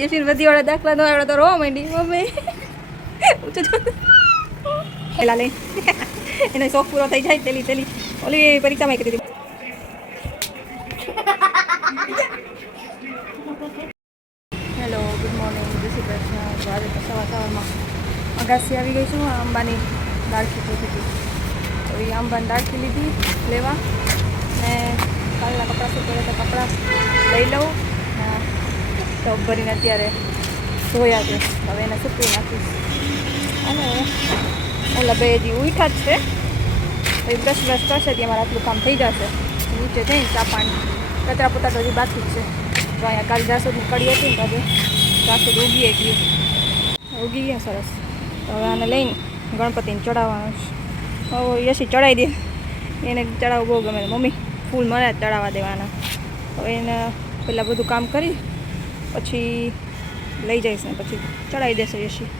યશીન બધી વાળા દાખલા નો આવડે તો રોવા માંડી મમ્મી પેલા લઈ એનો શોખ પૂરો થઈ જાય તેલી તેલી ઓલી પરીક્ષામાં કરી દીધી. હેલો ગુડ મોર્નિંગ જય શ્રી કૃષ્ણ. આજે તો સવારમાં અગાસી આવી ગઈ છું. આંબાની ડાળખી જોતી હતી તો એ આંબાની ડાળખી લીધી લેવા ને કાલના કપડાં સુકવે તો કપડાં લઈ લઉં. ટબ ભરીને અત્યારે ધોયા છે, હવે એને સૂકવી નાખીશ. અને ઓલા બે હજી ઉઠા જ છે, એ બ્રશ કરશે ત્યાં મારે આટલું કામ થઈ જશે. નીચે જઈને ચા પાણી કચરા પોતા તો હજી બાકી જ છે. તો અહીંયા કાલ જાસૂદની કડી હતી ને આજે જાસૂદ ઉગી ગયા સરસ. તો હવે આને લઈને ગણપતિને ચડાવવાનું છે. હવે યશી ચડાવી દે, એને ચડાવવું બહુ ગમે. મમ્મી ફૂલ મને જ ચડાવવા દેવાના. હવે એને પહેલાં બધું કામ કરી પછી લઈ જઈશ ને પછી ચડાવી દેશે યશી.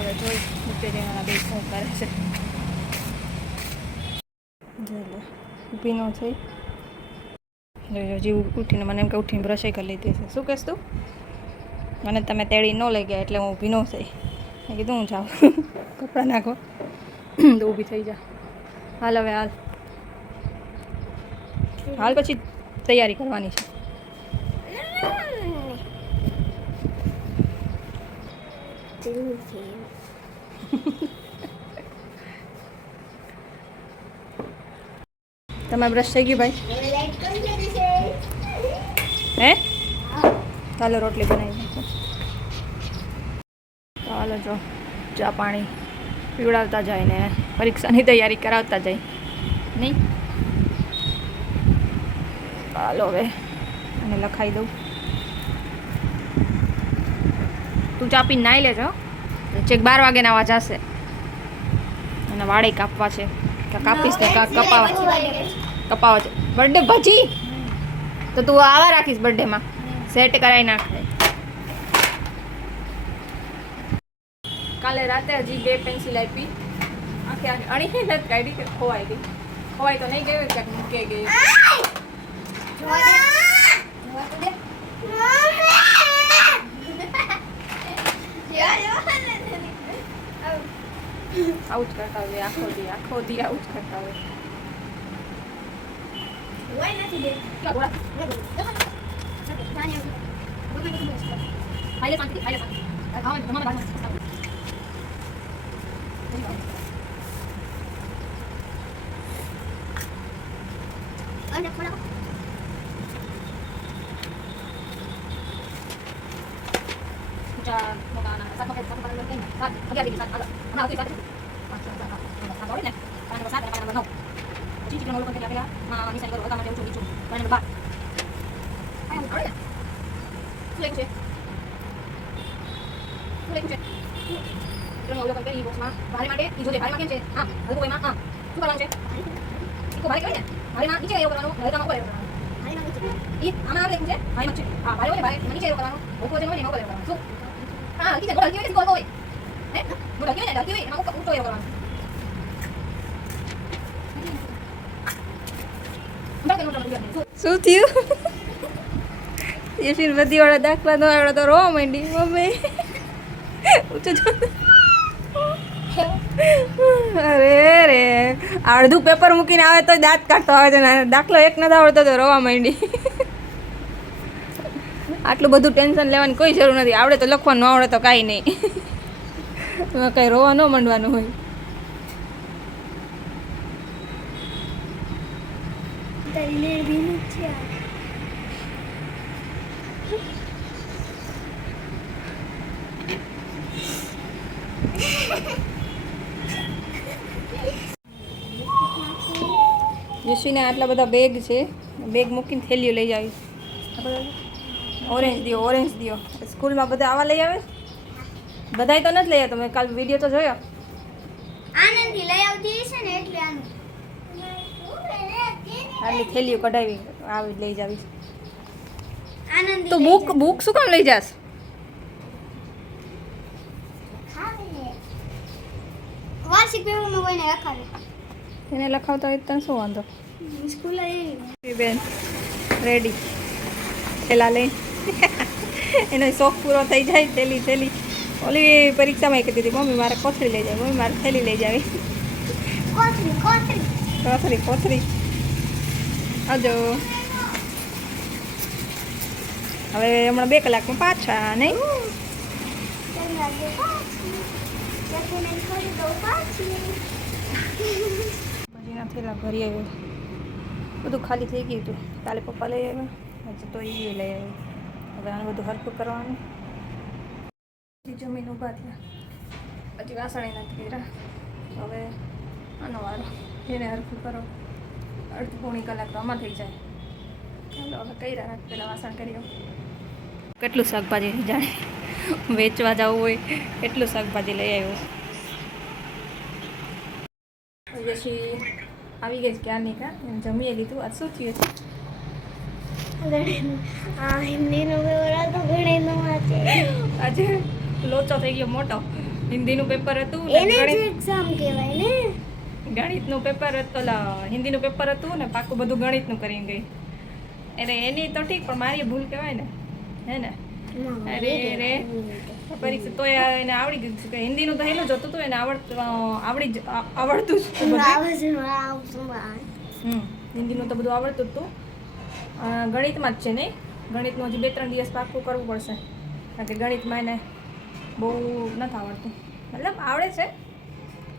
હવે જોઈ નીચે જઈને બે શું કરે છે. ઊભી ન થઈ હજી ઉઠીને મને એમ કે ઉઠીને બ્રશ કરી લીધી છે. શું કહેશ તું? મને તમે તેડી ન લઈ ગયા એટલે હું ઊભી ન થઈ. મેં કીધું હું જાઉં કપડાં નાખો તો ઊભી થઈ જા. હાલ હવે હાલ પછી તૈયારી કરવાની છે. તમારે બ્રશ થઈ ગયું ભાઈ? હે ચાલો રોટલી બનાવી નાખો. ચાલો જો ચા પાણી પીવડાવતા જાય ને પરીક્ષાની તૈયારી કરાવતા જાય નહીં. ચાલો હવે અને લખાઈ દઉં. તું ચા પીને નાઈ લેજો. ચેક 12 વાગે નાવા જશે અને વાળે કાપવા છે. કાપીશ ને કપાવા છે. બર્થડે ભજી તો તું આવા રાખીશ બર્થડેમાં સેટ કરાવી નાખે. કાલે રાતે હજી 2 પેન્સિલ આપી આખી અણી નથી કાઢી કે ખોવાઈ ગઈ. ખોવાઈ તો નહીં ગઈ ક્યાંક મૂકી ગઈ. આવું જ કરતા હોય આખો દી આવું જ કરતા હોય. શું થયું? યશીન બધી વાળા દાખલા નો આવડે તો રોવા માંડી મમ્મી. અરે રે અડધું પેપર મૂકીને આવે તો દાંત કાઢતો આવે છે. દાખલો એક નથી આવડતો તો રોવા માંડી. આટલું બધું ટેન્શન લેવાની કોઈ જરૂર નથી. આવડે તો લખવાનું, ન આવડે તો કાંઈ નહીં. કંઈ રોવા ન માંડવાનું હોય. તઈને ભીનું છે યશવીને આટલા બધા બેગ છે, બેગ મૂકીને થેલીઓ લઈ આવી. ઓરેન્જ દિયો, ઓરેન્જ દિયો. સ્કૂલમાં બધા આવા લઈ આવે? બધાય તો નથી લઈ આવ્યા. તમે કાલ વિડીયો તો જોયો. આનંદી લઈ આવતી છે ને એટલે આનું આટલી થેલીઓ કઢાવી આવી લઈ જાવી. આનંદી તો બુક શું કામ લઈ જાસ? વાર્ષિક પેપરમાં કોઈને લખાવે એને લખાવતા હોય તને શું વાંધો? સ્કૂલે બેન રેડી થેલા લઈ એનો શોખ પૂરો થઈ જાય. થેલી થેલી ઓલી પરીક્ષામાં કહેતી હતી મમ્મી મારે કોથળી લઈ જાય, મમ્મી મારે થેલી લઈ જાવી. કોથળી કોથળી કોથળી કોથળી આવજો. હવે હમણાં 2 કલાકમાં પાછા નહીં? ભાજીના થેલા ભરી આવ્યો, બધું ખાલી થઈ ગયું હતું. કાલે પપ્પા લઈ આવ્યા, હજી તો એ લઈ આવ્યો. હવે આને બધું હરખું કરવાનું. હજી જમીન ઊભા થયા, હજી વાસણ નથી કર્યા. હવે આનો વારો, એને હરખું કરો. અડધી પોણી કલાક તો આમાં થઈ જાય. ચાલો હવે કર્યા રાખ, પહેલાં વાસણ કરી આવું. કેટલું શાકભાજી જાણે વેચવા જવું હોય એટલું શાકભાજી લઈ આવ્યો. પછી આવી ગઈ ક્યારની કા જમી લીધું. આજ શું થયું? હિન્દીનું પેપર તો ગણિતનું વાંચે આજે લોચો થઈ ગયો મોટો. હિન્દીનું પેપર હતું એને જ એક્ઝામ કહેવાય ને. ગણિતનું પેપર હતું, હિન્દીનું પેપર હતું ને પાકું બધું ગણિતનું કરીને ગઈ. એટલે એની તો ઠીક, પણ મારી ભૂલ કહેવાય ને, હે ને? અરે રે પરીક્ષા તો એને આવડી ગયું કે હિન્દીનું તો હેલું જ હતું, એને આવડતું જ હિન્દીનું તો બધું આવડતું જ હતું. ગણિતમાં જ છે નહીં? ગણિતનું હજી 2-3 દિવસ પાકું કરવું પડશે, કારણ કે ગણિતમાં એને બહુ નથી આવડતું. મતલબ આવડે છે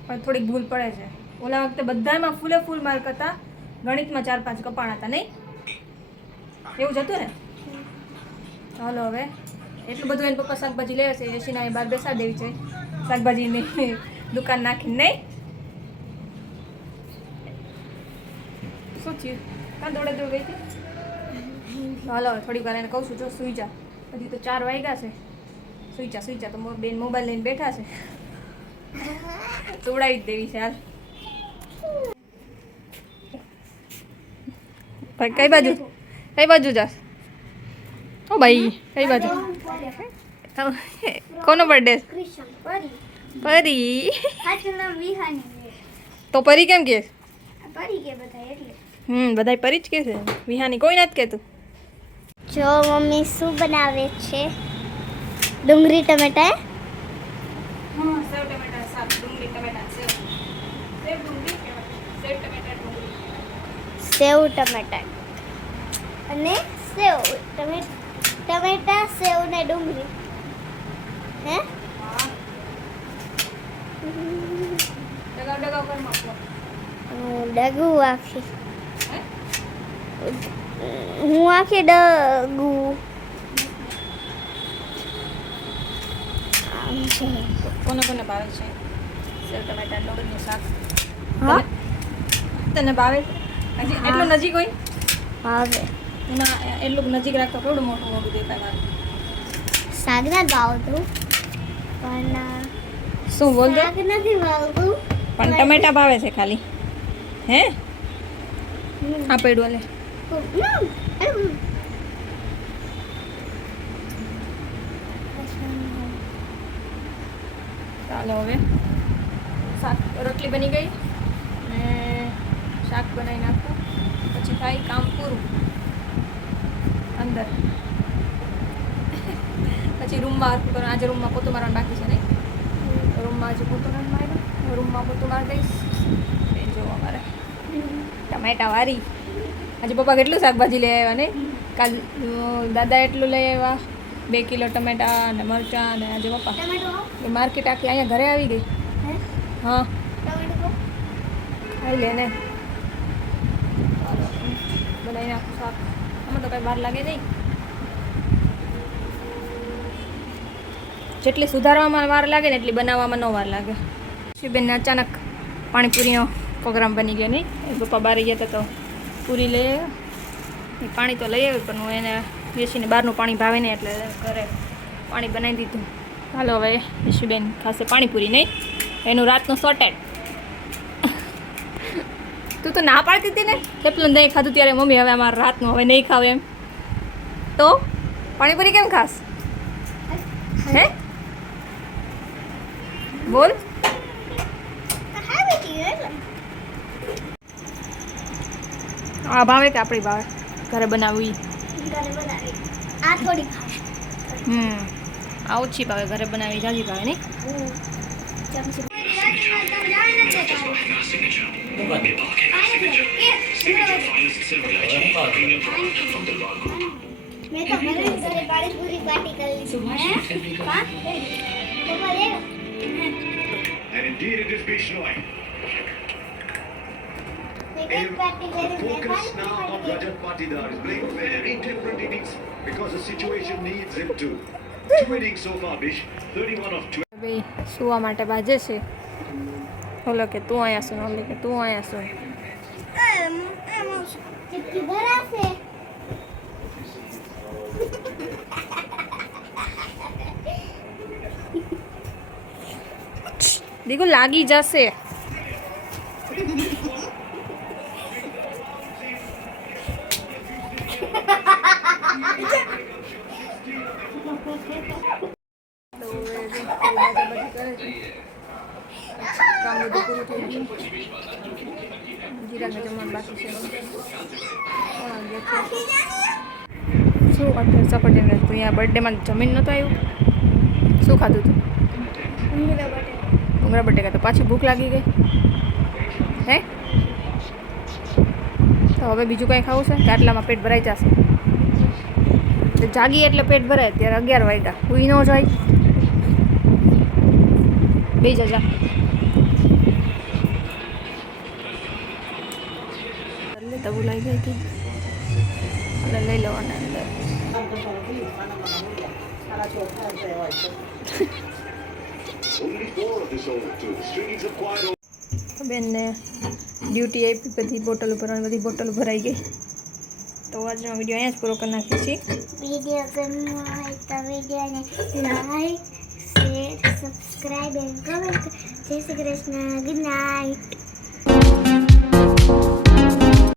પણ થોડીક ભૂલ પડે છે. ઓલા વખતે બધામાં ફૂલે ફૂલ માર્ક હતા, ગણિતમાં 4-5 કપાણા હતા નહીં? એવું જ હતું ને? ચાલો હવે એટલું બધું એને પપ્પા શાકભાજી લેવા છે. યશીના એ બહાર બેસાડી દેવી છે શાકભાજીની દુકાન નાખીને નહીં? શું થયું? કાં દોડે દોડ ગઈ હતી? હાલો હવે થોડીક વાર એને કહું છું, જો સુઈ જા. હજી તો 4 વાગ્યા છે. સુઈ જા તો બેન મોબાઈલ લઈને બેઠા છે. તોડાવી જ દેવી છે હાલ. ભાઈ કઈ બાજુ જાસ? ઓ ભાઈ કઈ બાજુ? કોનો બર્થડે? પરી. તો પરી કેમ કે? બધાય પરી જ કે છે, વિહાની કોઈ નથી કહેતું. જો મમ્મી શું બનાવે છે? ડુંગળી ટમેટા. સેવ ટમેટા શાક, ડુંગળી ટમેટા સેવ. સેવ ડુંગળી સેવ ટમેટા ડુંગળી. સેવ ટમેટા અને સેવ ટમેટા સેવ ને ડુંગળી. હે ડગાવ કર માપો. ડગુ આખી હું આખી ડગુ કોને કોને ભાવે છે સેવ ટમેટા ડુંગળીનું શાક? હા તને ભાવે? હજી એટલું નજીક હોય હવે એના એટલું નજીક રાખતો કેવડું મોટું મોટું દેખાય મારે. શાક ના ભાવતું પણ શું બોલ? શાક નથી ભાવતું પણ ટમેટા ભાવે છે ખાલી. હે આ પેડું લે. ચાલો હવે શાક રોટલી બની ગઈ ને શાક બનાવી નાખું પછી થાય કામ પૂરું. અંદર પછી રૂમમાં હરખું કરવાનું. આજે રૂમમાં પોતું મારવાનું બાકી છે નહીં? રૂમમાં આજે પોતું નથી માર્યું, રૂમમાં પોતું મારી દઈશ. એ જો અમારે ટમેટા વારી. આજે પપ્પા કેટલું શાકભાજી લઈ આવ્યા નહીં? કાલ દાદા એટલું લઈ આવ્યા, 2 કિલો ટમેટા અને મરચાં. અને આજે પપ્પા માર્કેટ આખી અહીંયા ઘરે આવી ગઈ. હા આવી લે ને. બનાવી નાખું શાક. આમાં તો કંઈ વાર લાગે નહીં. જેટલી સુધારવામાં વાર લાગે ને એટલી બનાવવામાં ન વાર લાગે. શિવબેનને અચાનક પાણીપુરીનો પ્રોગ્રામ બની ગયો નહીં. એ પપ્પા બહાર ગયા હતા તો પૂરી લઈ આવ્યા. એ પાણી તો લઈ આવ્યું પણ હું એને બેસીને બહારનું પાણી ભાવે નહીં એટલે ઘરે પાણી બનાવી દીધું. હાલો હવે યશુબેન ખાશે પાણીપુરી નહીં, એનું રાતનું સોટેડ. તું તો ના પાડતી હતી ને થેપલું નહીં ખાધું ત્યારે મમ્મી હવે અમારે રાતનું હવે નહીં ખાવે એમ. તો પાણીપુરી કેમ ખાસ? હે બોલ. આ ભાવે કે આપણી ભાવે ઘરે બનાવવી? આ થોડી ખાવ. આ ઓછી ભાવે, ઘરે બનાવી જાજી ભાવે નહીં. મેં તો ઘરે પાણીપુરી પાર્ટી કરી છે. હા પપ્પા લે. And indeed it is Bishnoy. Focus now on Rajat Patidar. He's playing very different innings because the situation needs him to. 2 innings so far, Bish. 31 of 12. ભાઈ સુવા માટે બાજે છે. ઓલો કે તું અહીંયા શું, ઓલો કે તું અહીંયા શું. ચીપકી ભરાશે. દીકુ લાગી જશે. કામ બધું પૂરું થઈ ગયું. જીરાને જમવાનું બાકી છે. શું અત્યારે સફરજન તું અહીંયા બર્થડેમાં જમીન નહોતું આવ્યું? શું ખાધું તું? ભૂંગળા બટેકા. તો પાછી ભૂખ લાગી ગઈ હે? તો હવે બીજું કંઈ ખાવું છે કે આટલામાં પેટ ભરાઈ જશે? તો જાગી એટલે પેટ ભરાય. ત્યારે 11 વાગ્યા. હુઈ ન જાય. બે જા તબુ લઈ ગઈ હતી એટલે લઈ લેવાના અંદર. Only 4 of this over 2. Strings are quite over. બેનને ડ્યુટી આપી, બધી બોટલો ભરવાની, બધી બોટલો ભરાઈ ગઈ. તો આજનો વિડીયો અહીંયા જ પૂરો કરી નાખીએ છીએ. વિડીયો ગમ્યો હોય તો વિડીયોને like, share, subscribe and comment. જય શ્રી કૃષ્ણ. Good night.